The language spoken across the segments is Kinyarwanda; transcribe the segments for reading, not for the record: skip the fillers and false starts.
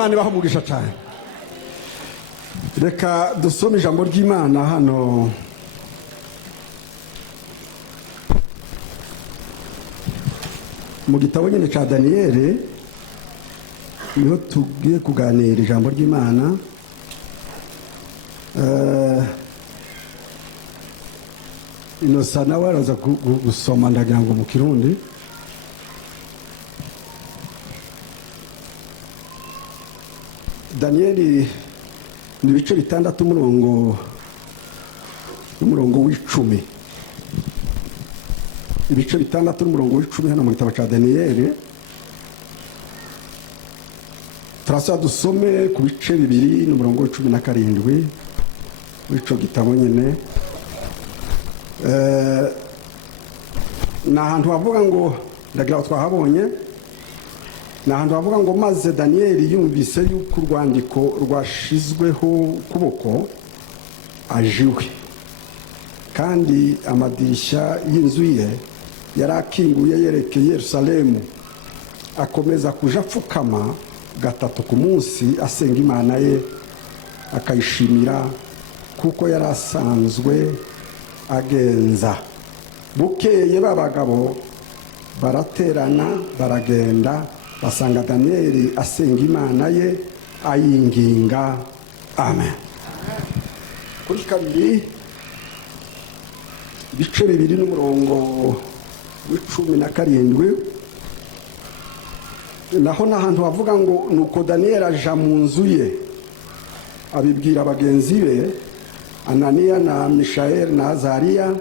Imana ibaho umugisha cyane. Reka dusome ijambo ry'Imana hano mu gitabo nyine cya Daniyeli, niho tugiye kuganira ijambo ry'Imana. Inosa nawe araza gusoma ndagira ngo mu Kirundi. Daniyeli ni ibice bitandatu umurongo w'icumi. Ibice bitandatu n'umurongo w'icumi hano mu gitabo cya Daniyeli. Turasa dusome ku bice bibiri n'umurongo w'icumi na karindwi w'ico gitabo nyine. Ni ahantu havuga ngo, ndagira twahabonye, ni ahantu havuga ngo maze Daniyeli yumvise yuko urwandiko rwashizweho ukuboko ajiwe, kandi amadirishya y'inzu ye yari akinguye yerekeye Yerusalemu. Akomeza kuja apfukama gatatu ku munsi asenga Imana ye, akayishimira kuko yari asanzwe agenza. Bukeye babagabo baraterana baragenda, basanga Daniyeli asenga Imana ye ayinginga. Amen. Kuri kabiri ibice bibiri n'umurongo w'icumi na karindwi, naho n'ahantu havuga ngo nuko Daniyeli aja mu nzu ye abibwira bagenzi be Ananiya na Mishayeli na Azariya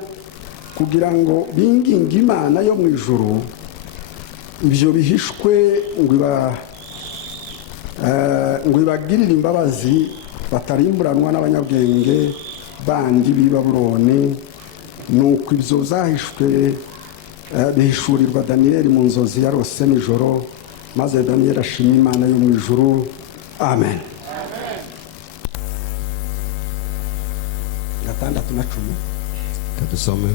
kugira ngo binginge Imana yo mu ijuru ibyo bihishwe ngo ibagirire imbabazi, batarimburanwa n'abanyabwenge bandi b'i Babuloni. Nuko ibyo zahishwe bihishurirwa Daniyeli mu nzozi yarose nijoro, maze Daniyeli ashima Imana yo mu ijuru. Amen. Gatandatu na cumi kadusome.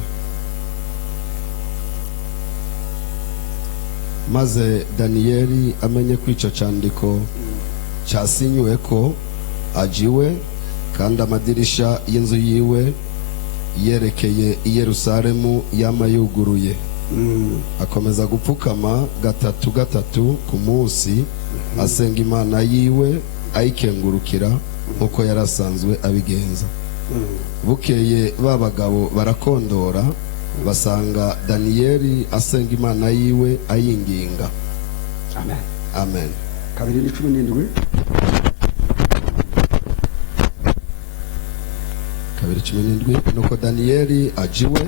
Maze Daniyeli amenye ko ico candiko cyasinywe ko ajiwe, kandi amadirisha y'inzu yiwe yerekeye i Yerusalemu yama yuguruye. Akomeza gupfukama gatatu ku munsi asenga Imana yiwe ayikengurukira nkuko yarasanzwe abigenza. Bukeye babagabo barakondora, basanga Daniyeli asenga Imana yiwe ayinginga. Amen. Amen. Kabiri n'icumi n'indwi. Kabiri cumi n'indwi. Nuko Daniyeli ajiwe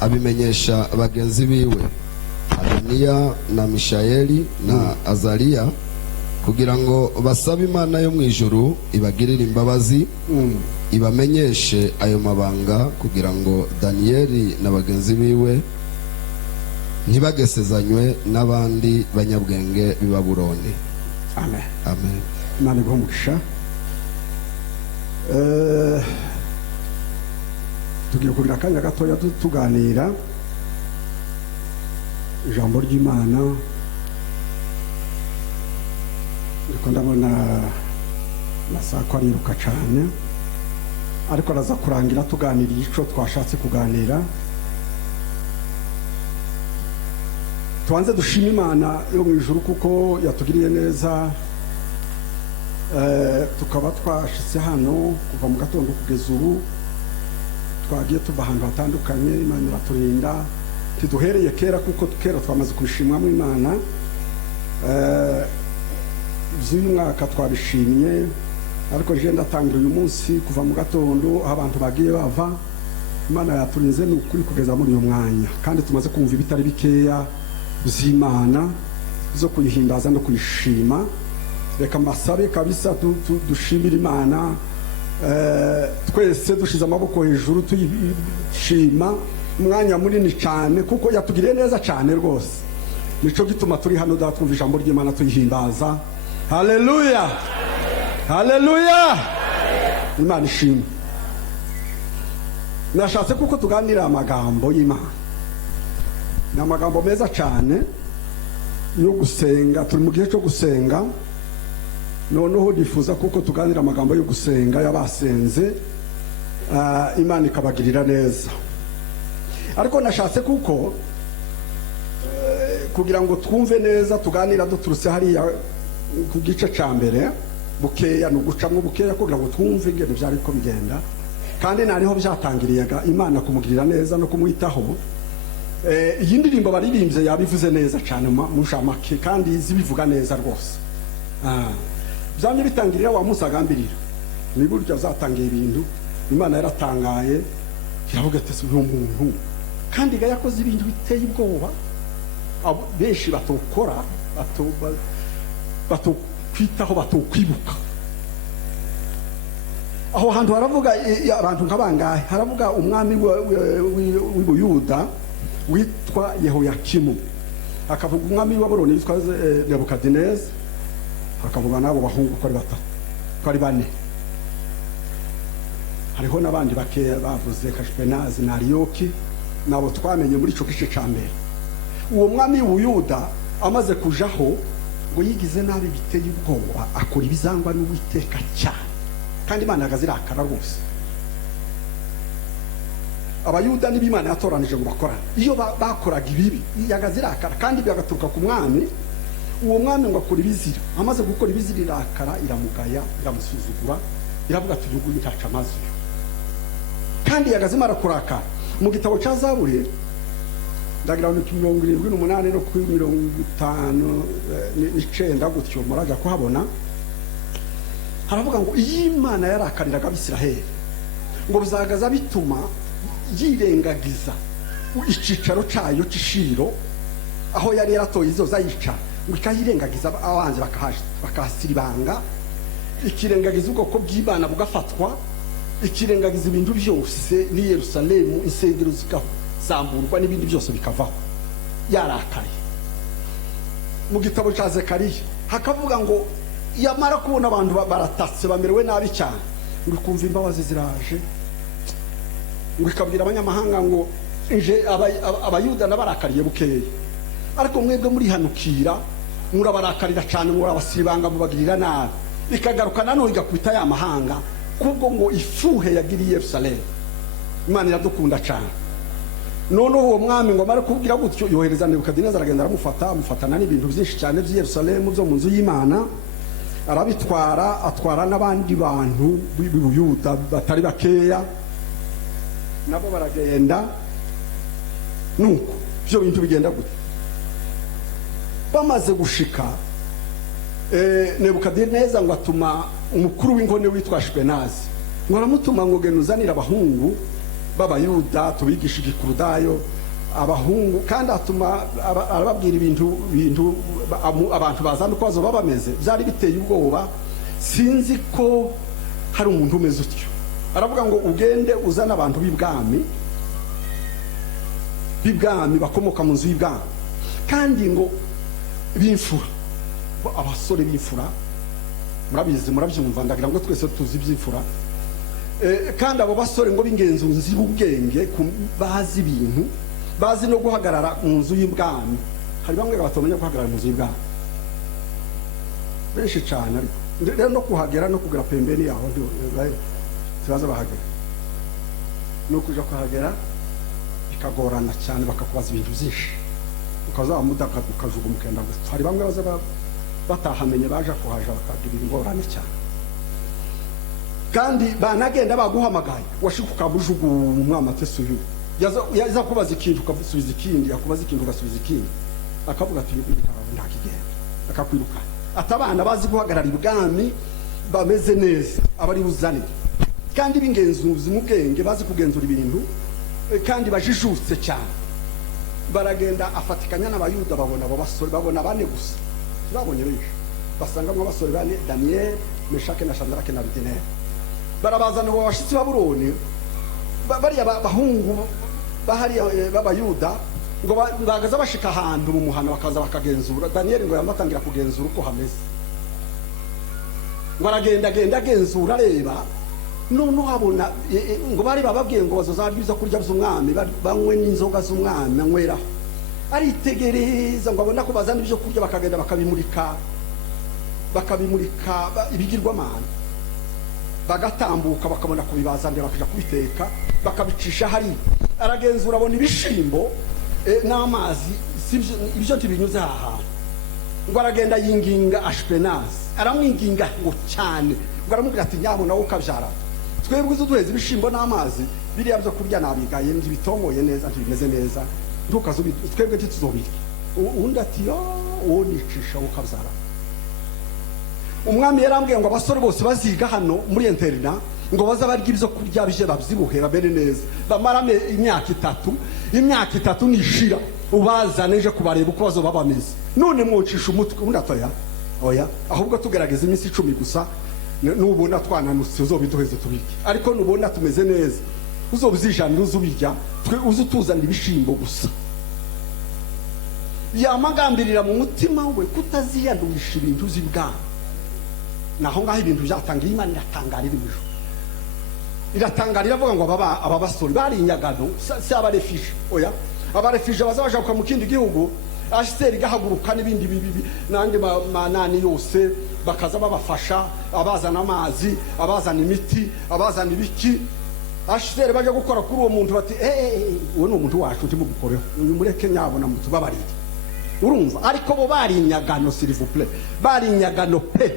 abimenyesha bagenzi biwe Ananiya na Mishayeli na Azariya, kugira ngo basabe Imana yo mu ijuru ibagirire imbabazi, ibamenyeshe ayo mabanga, kugira ngo Daniyeli na bagenzi biwe ntibagesezanywe n'abandi banyabwenge b'i Babuloni. Amen. Amen. Imana iguhe umugisha. Tugiye kugira akanya gatoya tuganira ijambo ry'Imana. Ariko ndabona amasaha ko ariruka cyane, ariko araza kurangira tuganiriye ico twashatse kuganira. Tubanze dushima Imana yo mu ijuru kuko yatugiriye neza. Tukaba twashitse hano kuva mu gatondo kugeza ubu. Twagiye tuva ahantu hatandukanye, Imana iraturinda. Tiduhereye kera kuko kera twamaze kubishimwamo Imana. Z'uyu mwaka twabishimye, ariko je ndatangira uyu munsi kuva mu gatondo aho abantu bagiye bava. Imana yaturinze n'ukuri kugeza muri uyu mwanya, kandi tumaze kumva ibitari bikeya z'Imana zo kuyihimbaza no kuyishima. Reka masabe kabisa dushimira Imana, twese dushize amaboko hejuru tuyishima umwanya munini cyane, kuko yatugiriye neza cyane rwose. Nico gituma turi hano twumva ijambo ry'Imana tuyihimbaza. Haleluya, haleluya. Imana ishimwe. Nashatse kuko tuganira amagambo y'Imana. Ni amagambo meza cyane yo gusenga. Turi mu gihe cyo gusenga. noneho nifuza kuko tuganira amagambo yo gusenga y'abasenze, Imana ikabagirira neza. Ariko nashatse kuko kugira ngo twumve neza tuganira duturutse hariya ku gice ca mbere bukeya, no gucamwo bukeya kugira ngo twumve ingene byari ko bigenda, kandi nariho byatangiriyaga Imana kumugirira neza no kumwitaho. Iyi ndirimbo baririmbye yabivuze neza cyane mu shamake, kandi zibivuga neza rwose. Byamye bitangirira wa Musa agambirira ni buryo azatangira ibintu. Imana yaratangaye iravuga ati uyu muntu kandi yakoze ibintu biteye ubwoba, benshi batokora batokwitaho batokwibuka. Aho hantu haravuga abantu nk'abangahe, haravuga umwami w'Ubuyuda witwa Yehoyakimu, hakavuga umwami wa Babuloni witwa Nebukadineza, hakavuga nabo bahungu ko ari batatu, ko ari bane. Hariho n'abandi bakeya bavuze Kashpenazi na Ariyoki, nabo twamenye muri ico gice ca mbere. Uwo mwami w'Ubuyuda amaze kujaho ngo yigize nabi biteye ubwoba, akora ibizangwa n'Uwiteka cyane, kandi Imana yagazirakara rwose. Abayuda ni b'Imana yatoranije ngo bakorane, iyo bakoraga ibibi yagazirakara, kandi byagaturuka ku mwami. Uwo mwami ngo akora ibizira, amaze gukora ibizira irakara, iramugaya, iramusuzugura, iravuga ati uyu nguyu ntaca amazi. Kandi yagazimara kurakara. Mu gitabo ca Zaburi ndagira ngo 78 no 59 gutyo muraja kuhabona, haravuga ngo iyi Imana yarakariraga Abisiraheli ngo bizagaza bituma yirengagiza icicaro cayo c'ishiro, aho yari yaratoye izo zayica, ngo ikayirengagiza abanzi bakahasiribanga, ikirengagiza ubwoko bw'Imana bugafatwa, ikirengagiza ibintu byose ni Yerusalemu, insengero zikasamburwa n'ibindi byose bikavaho. Yarakaye. Mu gitabo ca Zekariya hakavuga ngo yamara kubona abantu baratatse bamerewe nabi cyane, ngo kumva imbabazi ziraje, ngo ikabwira abanyamahanga ngo nje abayuda nabarakariye bukeya, ariko mwebwe muri hanukira murabarakarira cyane, murabasiribanga mubagirira nabi. Ikagaruka nanone igakubita ya mahanga, kubwo ngo ifuhe yagiriye Yerusalemu. Imana iradukunda cyane. Noneho uwo mwami ngo amara kubwira gutyo yohereza Nebukadineza, aragenda amufatana n'ibintu byinshi cyane by'i Yerusalemu byo mu nzu y'Imana, arabitwara, atwara n'abandi bantu b'Ubuyuda batari bakeya, nabo baragenda. Nuko byo bintu bigenda gute, bamaze gushika Nebukadineza ngo atuma umukuru w'inkone witwa Ashpenazi, ngo aramutuma ngo genda uzanira abahungu b'Abayuda tubigisha igikurudayo abahungu, kandi atuma arababwira ibintu abantu bazana uko bazoba bameze. Byari biteye ubwoba, sinzi ko hari umuntu umeze utyo. Aravuga ngo ugende uzana abantu b'ibwami bakomoka mu nzu y'ibwami, kandi ngo b'imfura, abasore b'imfura, murabizi murabyumva, ndagira ngo twese tuzi iby'imfura. Kandi abo basore ngo b'ingenzuzi b'ubwenge, bazi ibintu, bazi no guhagarara mu nzu y'ibwami. Hari bamwe batamenya guhagarara mu nzu y'ibwami, benshi cyane. Ariko rero no kuhagera no kugera pembeni yaho tubaza bahagera, no kuja kuhagera bikagorana cyane, bakakubaza ibintu byinshi, ukazamudaka ukajuga umukenda gusa. Hari bamwe baza batahamenye baje kuhaja bakagira ingorane cyane, kandi banagenda baguhamagaye washika ukabujugu umwama tesuyu yaza kubaza ikintu ukasubiza ikindi, yakubaza ikintu ugasubiza ikindi, akavuga ati ndakigenda, akakwiruka. Atabana bazi guhagarara ibwami bameze neza, abari buzane, kandi b'ingenzuzi mu bwenge, bazi kugenzura ibintu, kandi bajijutse cyane. Baragenda afatikanya n'Abayuda, babona abo basore, babona bane gusa, babonye benshi, basangamwe abasore bane, Daniel, Meshake na Shadrake na Abedinego. Barabazana abo bashitsi Babuloni, bariya bahungu bahari b'Abayuda, ngo bagaza bashika ahantu mu muhana, bakaza bakagenzura. Daniel ngo yamatangira kugenzura uko hameze, ngo aragenda agenzura areba. None habona ngo bari bababwiye ngo bazozarwiza kurya by'umwami, banywe n'inzoga z'umwami anyweraho. Aritegereza ngo abona ko bazana ibyo kurya, bakagenda bakabimurika bakabimurika ibigirwamana, bagatambuka bakabona kubibazanira bakaja kubiteka bakabicisha hari. Aragenzura abona ibishimbo n'amazi ibyo ntibinyuze aha. Ngo aragenda yinginga Ashpenazi, aramwinginga ngo cyane, ngo aramubwira ati nyamo nawe ukabyara, twebwe duheze ibishimbo n'amazi biriya byo kurya nabigaye ntibitongoye neza ntibimeze neza, ntukazubi twebwe ntituzobirya. Undi ati uwo nicisha ukabyara. Umwami yarambwiye ngo abasore bose baziga hano muri interina ngo baza barya ibyo kurya bije babyibuhe babere neza, bamarame imyaka 3 nishira ubazaneje kubareba uko bazo babameze. None mwocisha umutwe undi atoya oya, ahubwo tugerageza iminsi 10 gusa, nubona twananutse uzobiduheze tubirye, ariko nubona tumeze neza uzobizijana uzubirya, twe uzutuzanira ibishimbo gusa. Yamagambirira mu mutima we kutaziyandurisha ibintu zibwa. Naho ngaho ibintu byatangiye, Imana iratangarira ibijuru, iratangarira avuga ngo aba basore bari inyagano si abarefije oya, abarefije bazabaja mu kindi gihugu, Ashiteri gahaguruka n'ibindi bibi nange manani yose bakaza babafasha, abazana amazi, abazana imiti, abazana ibiki. Ashiteri baje gukora kuri uwo muntu bati uwo ni umuntu wacu ntimugukoreho, uyu mureke nyabona mutubabarire. Urumva? Ariko bo bari inyagano, s'il vous plaît, bari inyagano pe,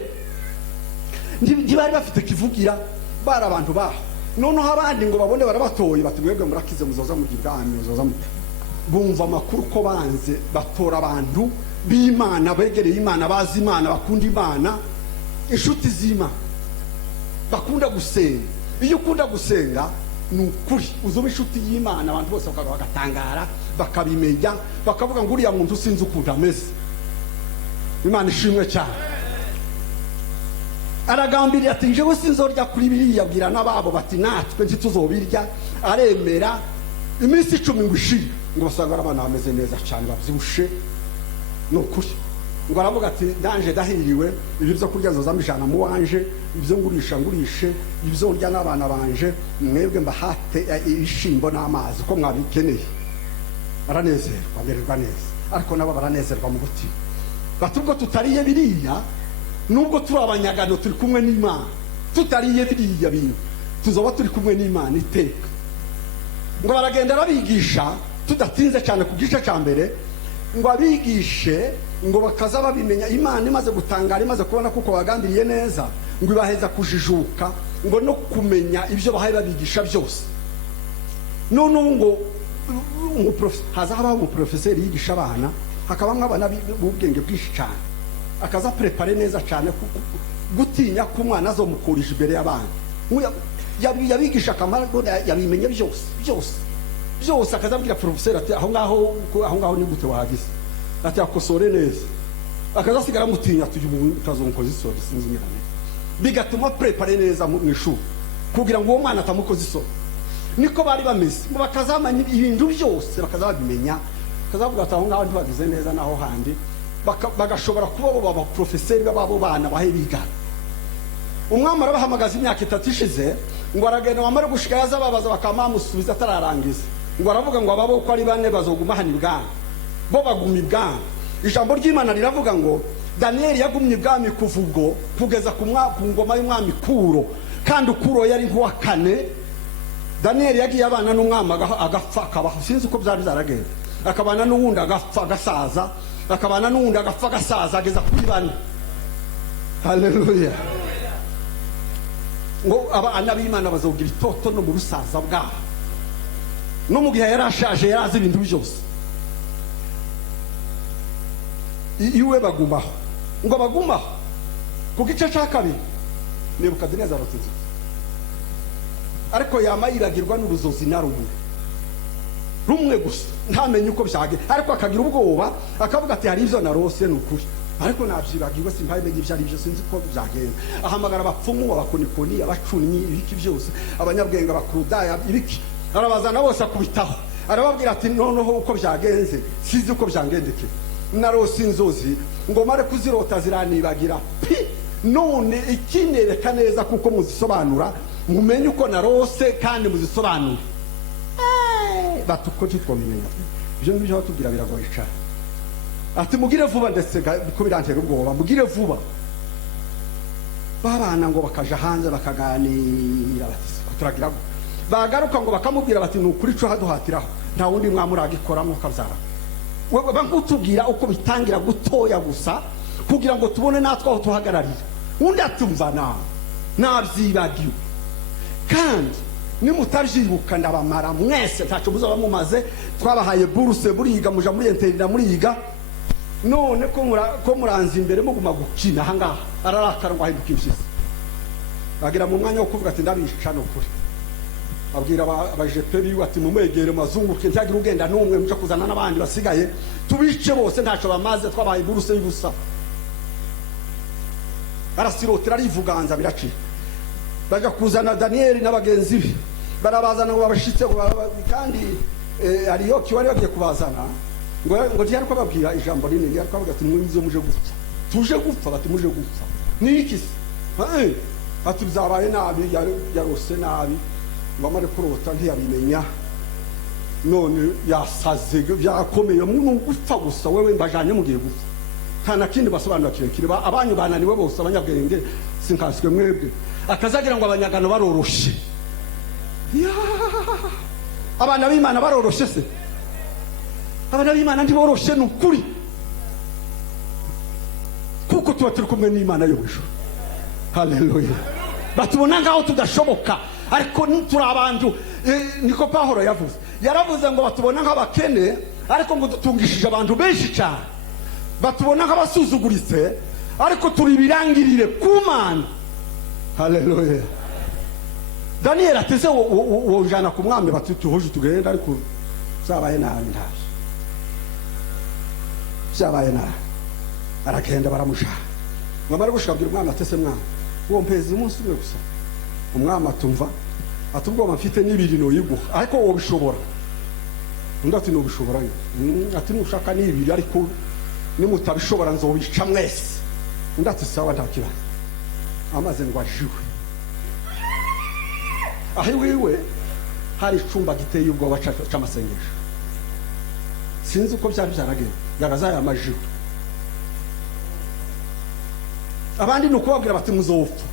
ntibari bafite kivugira, bari abantu baho. Noneho abandi ngo babone barabatoye bati mwebwe murakize muzoza mu gibwami muzoza mu. Bumva amakuru ko banze batora abantu b'Imana, begereye Imana, bazi Imana, bakunda Imana, inshuti z'Imana, bakunda gusenga. Iyo ukunda gusenga ni ukuri uzuba inshuti y'Imana, abantu bose bagatangara bakabimenya bakavuga ngo uriya muntu sinzi ukuntu ameze. Imana ishimwe cyane. Aragambiriye ati njewe sinzorya kuri biriya, abwira n'ababo bati natwe ntituzobirya. Aremera iminsi 10 ngushira ngo basanga abana bameze neza cyane babyibushe. Nukuri ngo aravuga ati ndanje dahiriwe, ibyo byo kurya nzozamijana mu wanje, ibyo ngurishe, ibyo ndya n'abana banje, mwebwe mbahate ibishimbo n'amazi ko mwabikeneye. Aranezerwa, amererwa neza, ariko nabo baranezerwa mu mutima. Batubwo tutariye biriya, nubwo turi abanyagano turi kumwe n'Imana, tutariye biriya bintu tuzoba turi kumwe n'Imana iteka. Ngo baragenda babigisha tudatinze cyane ku gice cya mbere, ngo abigishe ngo bakaza babimenya. Imana imaze gutangara, imaze kubona kuko bagambiriye neza, ngo ibaheza kujijuka ngo no kumenya ibyo bahaye babigisha byose. None ngo haza habaho umuprofeseri yigisha abana, hakabamwe abana b'ubwenge bwinshi cyane, akaza prepare neza cyane gutinya ko umwana azomukurisha imbere y'abana. Yabigisha akamaro yabimenye byose akazabwira professeur ati aho ngaho ni gute wagize, ati akosore neza, akazasigara mutinya ati uyu utazonkoza isoro sinzi nyane, bigatuma prepare neza mu ishuri kugira ngo uwo mwana atamukoza isoro. Niko bari bameze, ngo bakazamanya ibintu byose bakazabimenya, akazavuga ati aho ngaho ntibagize neza naho handi, bagashobora kuba baba professeur babo bana bahe biga. Umwami arabahamagaza imyaka 3 ishize, ngo aragenda wamara gushika yazababaza bakamamusubiza atararangiza. Ngo aravuga ngo ababo uko ari 4 bazoguma hani bwami, bo baguma ibwami. Ijambo ry'Imana riravuga ngo Daniel yagumye ibwami kuvugo kugeza ku ngoma y'umwami Kuro, kandi Kuro yari nkuwa 4. Daniel yagiye abana n'umwami agapfa, akabaho sinzi uko byari zaragenda, akabana n'uwundi agapfa gasaza, akabana n'uwundi agapfa gasaza ageza kuri 4. Haleluya. Ngo abana b'Imana bazogira itoto no mu rusaza bwabo, no mu gihe yarashaje yarazi ibintu byose. Iwe bagumaho, ngo bagumaho ku gice cya 2 Nebukadineza aratsinze, ariko yamayiragirwa n'uruzozi na rumwe gusa, ntamenye uko byage, ariko akagira ubwoba akavuga ati hari ibyo narose n'ukuri, ariko nabyibagiwe simbayimenye ibyo ari byo sinzi ko byagenda. Ahamagara abapfumu, abakonikoni, abacunyi, ibiki byose, abanyabwenge, abakurudaya, ibiki, arabazana bose akubitaho, arababwira ati noneho uko byagenze sizi uko byangendeke, narose inzozi ngo mare kuzirota ziranibagira pi, none ikinereka neza kuko muzisobanura, mumenye uko narose kandi muzisobanura. Batuko twabimenya ibyo ngibyo batubwira biragoye cyane. Ati mugire vuba, ndetse ko birantera ubwoba, mugire vuba babana ngo bakaja hanze bakaganira bati turagira bagaruka ngo bakamubwira bati nukuri cyo haduhatiraho nta wundi mwamuragikoramo kabyara wewe bankutubwira uko bitangira gutoya gusa kugira ngo tubone natwe aho tuhagararira undi atumva nabyibagiwe kandi nimutavyibuka ndabamara mwese ntaco muzaba mumaze twabahaye buruse buriga muja muri interina muriga none ko muranza imbere muguma gukina hangaha ararakara ngo ahinduka impyisi bagira mu mwanya wo kuvuga ati ndabica no kuri abwira abajepe biwe ati mumwegere mazunguke ntagira ugenda n'umwe muje kuzana n'abandi basigaye tubice bose ntaco bamaze twabahaye buruse y'ubusa arasirotera arivuganza biracika baja kuzana Danieli n'abagenzi be barabazana ngo babashitse kandi Ariyoki wari bagiye kubazana ngo ntiyari kubabwira ijambo rinini yari kuvuga ati mwizo muje gupfa tuje gupfa bati muje gupfa niki se ati bizabaye nabi yarose nabi bamare kurota ntiyabimenya none yasaze byakomeye mu gupfa gusa wewe mbajanye mugiye gupfa kana kindi basobanura kirekire abanyu bananiwe bose abanyabwenge sinkaswe mwebwe akazagira ngo abanyagano baroroshe abana b'Imana baroroshe se abana b'Imana ndi boroshe n'ukuri kuko tuba turi kumwe n'Imana yo mwisho haleluya batubona ngaho tudashoboka ariko turi abantu niko Pawulo yaravuze ngo batubona nk'abakene ariko ngo dutungishije abantu benshi cyane batubona nk'abasuzuguritse ariko turi birangirire ku Mana haleluya Daniel ateze wo jana ku mwami bati tuhoje tugenda ariko zabaye nabi ndaje zabaye nabi aragenda baramushaka mwamara gushakira umwami atese mwami uwo mpezi umunsi umwe gusa umwami atumva atubwo mfite n'ibiri no yiguha ariko wo bishobora undi ati no bishobora ati nushaka n'ibiri ariko nimutabishobora nzobica mwese undi ati sawa ntakibazo amaze ngo ajiwe ahi wiwe hari icumba giteye ubwoba c'amasengesho sinzi uko byari byaragenda yagazaye amajiwe abandi nukubabwira bati muzopfa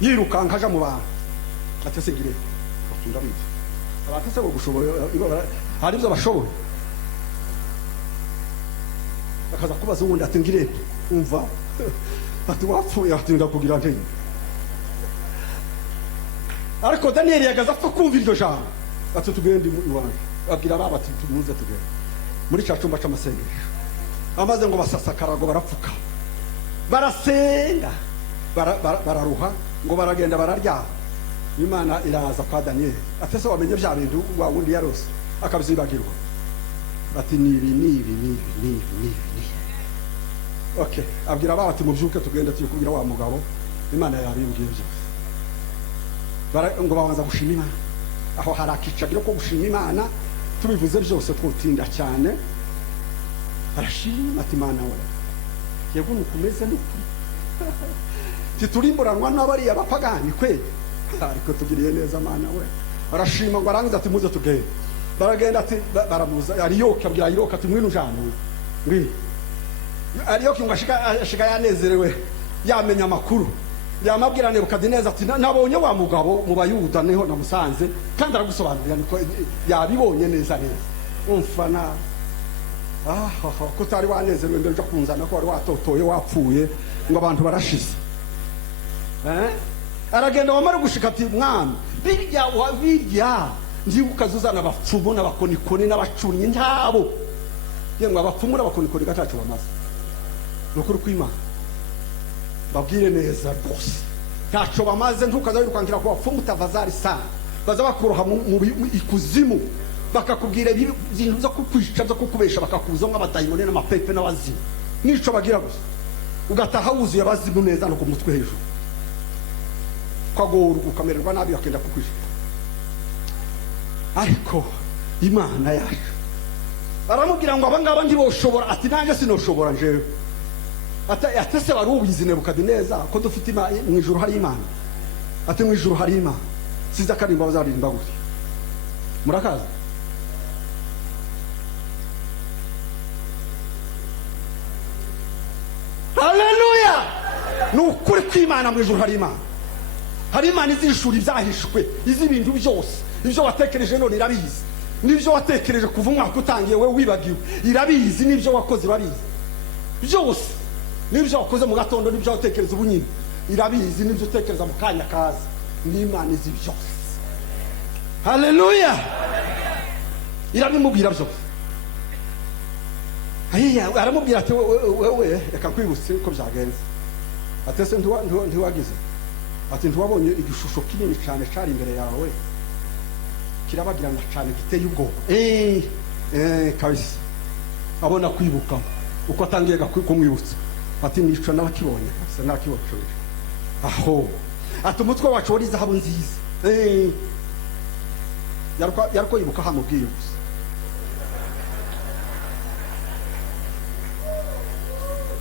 yiruka nkaja mu bantu atese gire batunda bize abatese ngo gushobora hari byo bashoboye akaza kubaza ubundi ati ngire umva ati wapfuye ati ndakugira nte ariko Daniel yagaza ko kumva iryo jambo ati tugende iwanjye abwira baba ati tumuze tugende muri cacumba c'amasengesho amaze ngo basasakarago barapfuka barasenga bararuha ngo baragenda bararya Imana iraza kwa Daniel atese wamenye bya bintu wa wundi yarose akabyibagirwa ati nibi okay abwira baba ati mubyuke tugende tuyikubwira wa mugabo Imana yabimbwiye byose ngo babanza gushima Imana aho harakicagiro ko gushima Imana tubivuze byose twotinda cyane arashima ati Imana we yego nukumeze n'ukuri titurimburanwa n'abari abapagani kwe ariko tugiriye neza Mana we arashima ngo arangiza ati muze tugende baragenda ati baramuza Ariyoki abwira Ariyoki ati mwinu jano ngwi Ariyoki ngo ashika yanezerewe yamenya amakuru yamabwira Nebukadineza ati nabonye wa mugabo mu Bayuda niho namusanze kandi aragusobanurira niko yabibonye neza umfana ko tari wanezerewe mbere cyo kunzana ko wari watotoye wapfuye ngo abantu barashize aragenda wamara gushika ati mwami birya ndibuka zuzana abapfumu n'abakonikoni n'abacunyi ntabo yemwe abapfumu n'abakonikoni gatacu bamaze nukuri kw'Imana babwire neza rwose ntaco bamaze ntukaza wirukankira ku bapfumu utavazari sana baza bakuroha mu ikuzimu bakakubwira ibintu zo kukwisha byo kukubesha bakakuzamo abadayimoni n'amapepe n'abazimu nico bagira gusa ugataha wuzuye abazimu neza no ku mutwe hejuru kwagora ukamererwa nabi bakenda kukwisha ariko Imana yacu aramubwira ngo abangaba ndi boshobora ati nanjye sinoshobora njewe atese barubizi Nebukadineza ko dufite mu ijuru hari Imana ati mu ijuru hari Imana siza karimba bazarimba gute murakaza ni ukuri kw'Imana mu ijuru hari Imana izishura ibyahishwe, izi ibintu byose, ibyo watekereje none irabizi, n'ibyo watekereje kuva umwaka utangiye wowe wibagiwe irabizi, n'ibyo wakoze irabizi byose, n'ibyo wakoze mu gatondo, n'ibyo watekereza ubu nyine irabizi, n'ibyo utekereza mu kanya kaza, n'Imana izi byose. Haleluya! Irabimubwira byose. Aramubwira ati wewe reka kwibutse ko byagenze. Atese ntiwagize, ati ntiwabonye igishusho kinini cyane cyari imbere yawe kirabagirana cyane giteye ubwoba. Kabisa abona kwibuka uko atangiye kumwibutsa, ati nico nakibonye asa nakibocuje aho, ati umutwe wacu wari zahabu nziza. Yarko yibuka hamubwiye gusa.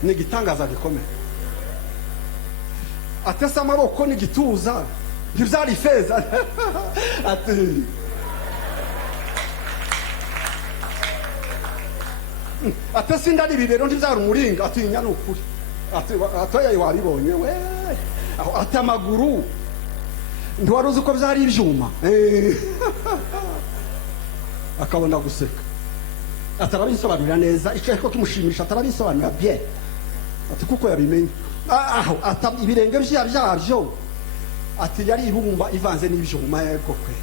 Ni igitangaza gikomeye. Atese amaboko n'igituza ntibyari ifeza. Ati atese inda n'ibibero ntibyari umuringa. Ati nya n'ukuri. Atoya wabibonye we. Ati amaguru ntiwari uzi ko byari ibyuma. Akabona guseka. Atarabisobanurira neza icyo ariko kimushimisha, atarabisobanurira bien. Ati kuko yabimenye. Ati ibirenge byabyo ati yari ibumba ivanze n'ibyuma yego kwe.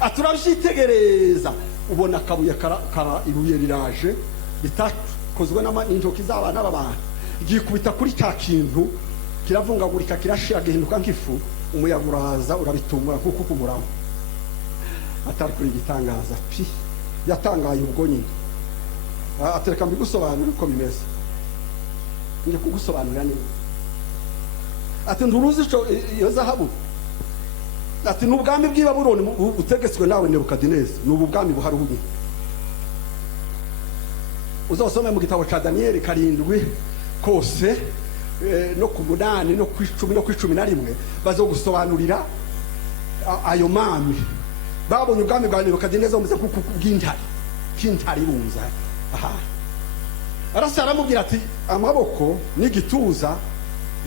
Ati urabyitegereza ubona akabuye kara ibuye riraje bitakozwe n'intoki z'abana b'abantu, gikubita kuri cya kintu kiravungagurika kirashira gihinduka nk'ifu, umuyaga uraza urabitumura kuko kumuraho. Atari kuri gitangaza pi yatangaye ubwo nyine. Atereka mbigusobanura uko bimeze, nje kugusobanurira neza. Ati nturuzi iyo zahabu, ati n'ubwami bw'i Babuloni utegetswe nawe Nebukadineza, n'ubu bwami buhari ubu. Uzosome mu gitabo ca Daniel 7 kose no ku 8 no ku 10 no ku 11 bazogusobanurira ayo mami babonye ubwami bwa Nebukadineza bumeze kuko bw'intare k'intare bunza. Aha arasa aramubwira ati amaboko n'igituza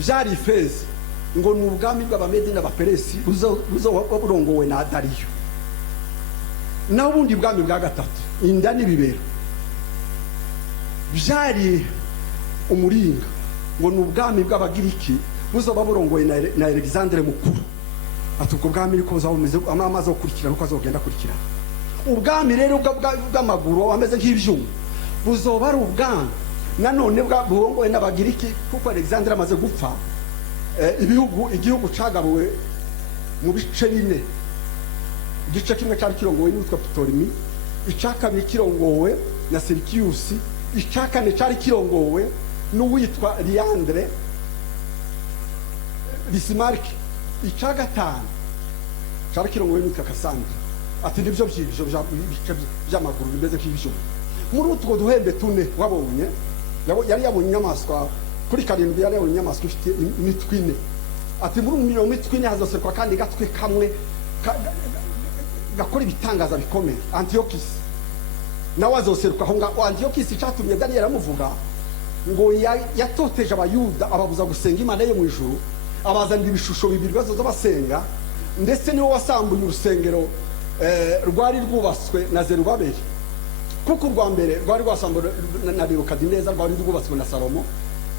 byari ifeza, ngo ni ubwami bw'Abamedi n'Abaperesi burongowe na Dariyo. naho ubundi bwami bwa gatatu inda n'ibibero byari umuringa, ngo ni ubwami bw'Abagiriki buzoba burongoye na Alexandre mukuru. Ati ubwo bwami niko buzabumeze amaze gukurikira nuko azogenda kurikira. Ubwami rero bw'amaguru ameze nk'ibyuma buzoba ari ubwami nanone burongoye n'Abagiriki, kuko Alexandre amaze gupfa. Igihugu cagabuwe mu bice bine. Igice kimwe cyari kirongowe n'uwitwa Ptolemy, icya kabiri kirongowe na Seleucus, icya kane cyari kirongowe n'uwitwa Leandre Bismarck, icya gatanu cyari kirongowe n'uwitwa Cassandre. Ati nibyo by'ibyo by'amaguru bimeze nk'ibyuma. Muri utwo duhembe tune wabonye yari yabonye inyamaswa kuri karindwi, yari yabonye inyamaswa ifite imitwe ine. Ati muri iyo mitwe ine hazoserwa kandi gatwe kamwe gakora ibitangaza bikomeye. Antiochus nawe azoseruka aho ngaho. Antiochus cyatumye Daniel amuvuga ngo yatoteje Abayuda ababuza gusenga Imana yo mu ijuru, abazanira ibishusho bibiri bazoza basenga, ndetse niwe wasambuye urusengero rwari rwubatswe na Zerubabeli, kuko urwa mbere rwari rwasambuwe na Nebukadineza, rwari rwubatswe na Salomo,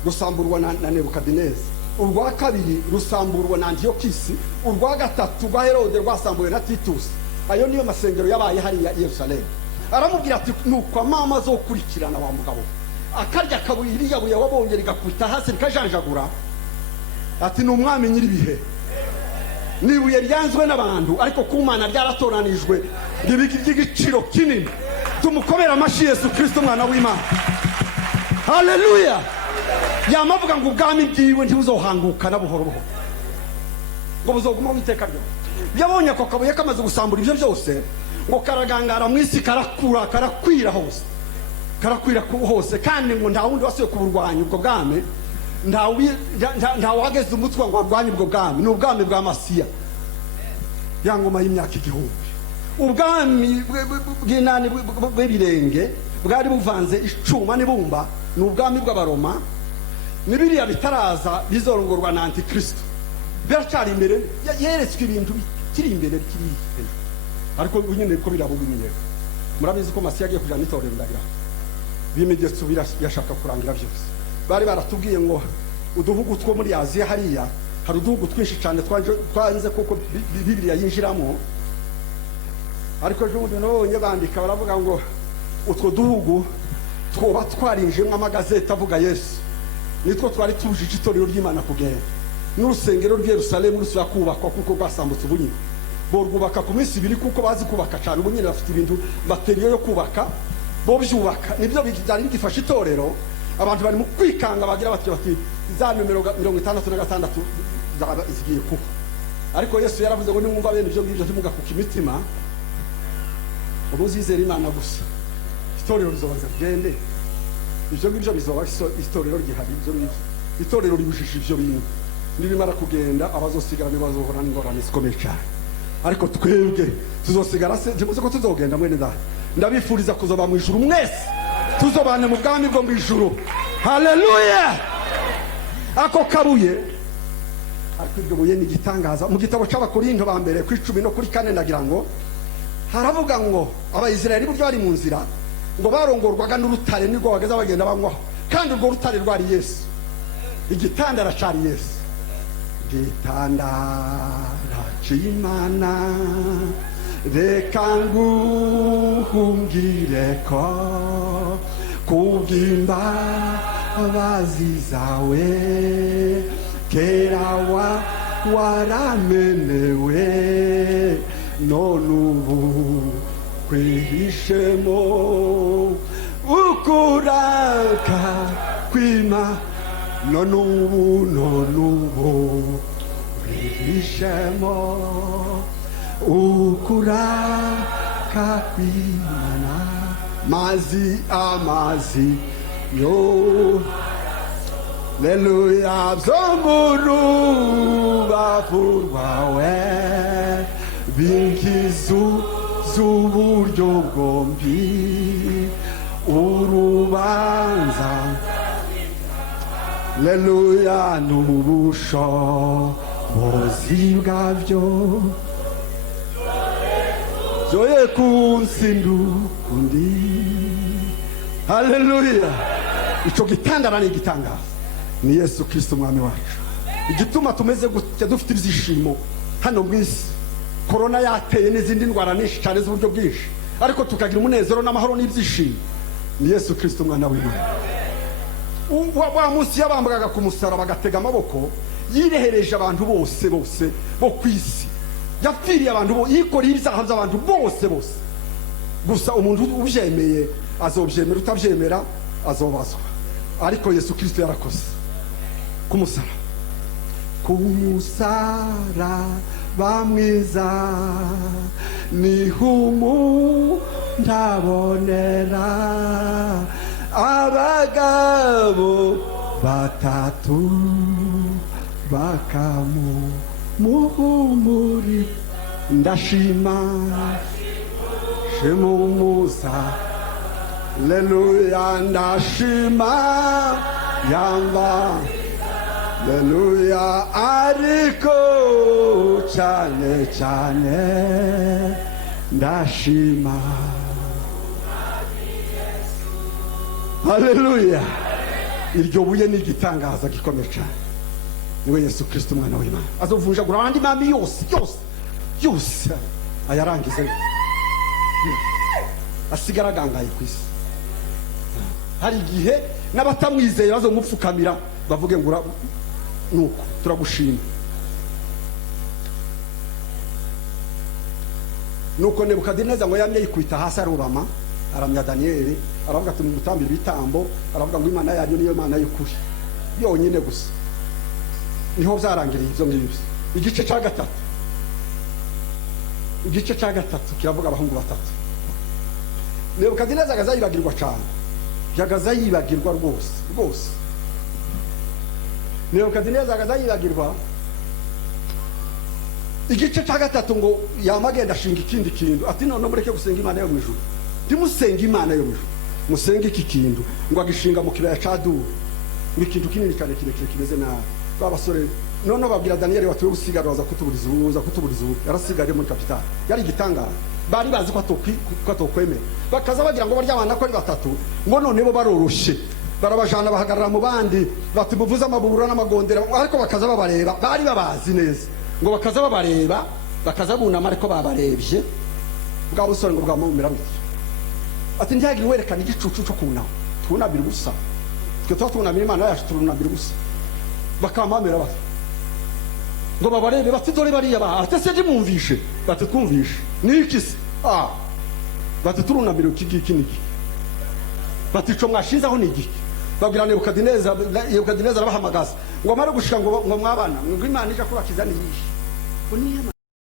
rusamburwa na Nebukadineza. Urwa kabiri rusamburwa na Antiochus, urwa gatatu rwa Herode rwasambuwe na Titus. Ayo niyo masengero yabaye hari ya Yerusalemu. Aramubwira ati nuko mama zo kurikirana wa mugabo akarya kabiri yabuye wabonye rigakubita hasi rikajanjagura. Ati n'umwami nyiribihe, nibuye ryanzwe n'abantu ariko ku Mana ryaratoranijwe ngibiki by'igiciro kinini. Tumukomera amashi Yesu Kristo mwana w'Imana. Haleluya. Yamavuga ngo ubwami bwiwe ntibuzohanguka na buhoro buhoro, ngo buzoguma witeka ryo. Yabonye ko kabuye kamaze gusambura ibyo byose, ngo karagangara mu isi, karakwira hose, karakwira hose, kandi ngo nta wundi wasuye kuburwanya ubwo bwami, nta wageze umutwe ngo arwanye ubwo bwami. Ni ubwami bwa Masiya, ya ngoma y'imyaka 1000. Ubwami bw'inani bw'ibirenge bwari buvanze icuma n'ibumba, ni ubwami bw'Abaroma. ni biriya bitaraza bizorongorwa na antikristo biracyari imbere yeretswe ibintu kiri imbere kiri ariko nyine ko birabubimenyeka murabizi ko Masiya agiye kujana itorero ndagira bimenyetso yashaka kurangira byose bari baratubwiye ngo uduhugu two muri Aziya hariya hari uduhugu twinshi cyane twanze kuko Bibiliya yinjiramo ariko ejo bundi nabonye bandika baravuga ngo utwo duhugu twoba twarinjiyemo amagazeti avuga Yesu nitwo twari tujije itorero ry'Imana kugenda n'urusengero rw'i Yerusalemu rusubira kubakwa kuko rwasambutse ubunyine borwubaka ku minsi ibiri kuko bazi kubaka cyane ubunyine bafite ibintu materiyo yo kubaka bo byubaka nibyo byari bigifasha itorero abantu bari mu kwikanga bagira bati za numero 66 zigiye kuba ariko Yesu yaravuze ngo nimwumva bene ibyo ngibyo ntimugakuka imitima ubuzizera Imana gusa itorero rizobanza rigende ibyo ngibyo bizoba itorero gihari ibyo ngibyo itorero ribujije ibyo bintu nibimara kugenda abazosigara nibazohora n'ingorane zikomeye cyane ariko twebwe tuzosigara se ntimuze ko tuzogenda mwene ndabifuriza kuzoba mu ijuru mwese tuzobane mu bwami bwo mu ijuru haleluya ako kabuye ariko ibyo buye ni gitangaza mu gitabo cy'abakorinto ba mbere ku 10 no kuri 4 ndagira ngo haravuga ngo abayisirayeli buryo bari mu nzira ngo barongorwaga n'urutare nirwo bageza bagenda banywaho kandi urwo rutare rwari Yesu igitandara cyari Yesu gitandara cy'Imana reka nguhungire ko kubw'imbabazi zawe kera waramenewe none ubu kwihishemo ukuraka kwima none ubu kwihishemo ukuraka kw'Imana amazi yo Haleluya by'urubavu rwawe binkizu z'uburyo bwombi urubanza Haleluya n'ubushobozi bwabyo zoye kunsindukundi Haleluya icyo gitandara ni igitangaza ni Yesu Kristo umwami wacu igituma tumeze gutya dufite ibyishimo hano mu isi korona yateye n'izindi ndwara nyinshi cyane z'uburyo bwinshi ariko tukagira umunezero n'amahoro n'ibyishimo ni Yesu Kristo umwana w'Imana wa munsi yabambwaga ku musaraba bagatega amaboko yirehereje abantu bose bo ku isi yapfiriye abantu bo yikoreye ibyaha by'abantu bose gusa umuntu ubyemeye azobyemera utabyemera azobazwa ariko Yesu Kristo yarakoze kumusaraba mwiza nihumu ndabonera abagabo batatu bakamuhumuri ndashima shemumusa Haleluya ndashima yamba Haleluya ariko cyane ndashima Haleluya iryo buye ni igitangaza gikomeye cyane niwe Yesu Kristo umwana w'Imana azovunjagura abandi mami yose ayarangize asigara agangaye ku isi hari igihe n'abatamwizeye bazomupfukamira bavuge ngo nuko turagushima nuko Nebukadineza ngo yamye yikubita hasi arubama aramya Daniyeli aravuga ati mutambira ibitambo aravuga ngo Imana yanyu niyo Mana y'ukuri yonyine gusa niho byarangiriye ibyo ngibyo igice cya gatatu kiravuga abahungu batatu Nebukadineza agazayibagirwa cyane yagazayibagirwa rwose Nebukadineza agazayibagirwa igice cya gatatu ngo yamagenda ashinga ikindi kintu ati none mureke gusenga Imana yo mu ijuru ndimusenga Imana yo mu ijuru musenge iki kintu ngo agishinga mu kibaya cya Duru ikintu kinini cyane kirekire kimeze nabi babasore none babwira Daniel watuye gusigara waza kutuburiza ubu yarasigariye muri kapitali yari igitangara bari bazi ko atokwemera bakaza bagira ngo barya abana ko ari batatu ngo none bo baroroshe barabajana bahagarara mu bandi batimuvuza amabubura n'amagondera ariko bakaza babareba bari babazi neza ngo bakaza babareba bakaza bunama ariko babarebye bwa busore ngo bwamumira biki ati ntihagire werekana igicucu cyo kunaho tunabira gusa twe tunamira Imana yacu turunabira gusa bakamamira bati ngo babarebe bati dore bariya ate se ndimumvishe bati twumvishe niki se bati turunamira iki niki bati co mwashizaho ni igiki babwira Nebukadineza arabahamagaza ngo amare gushika ngo mwabana ngo Imana ija kubakiza ni yishi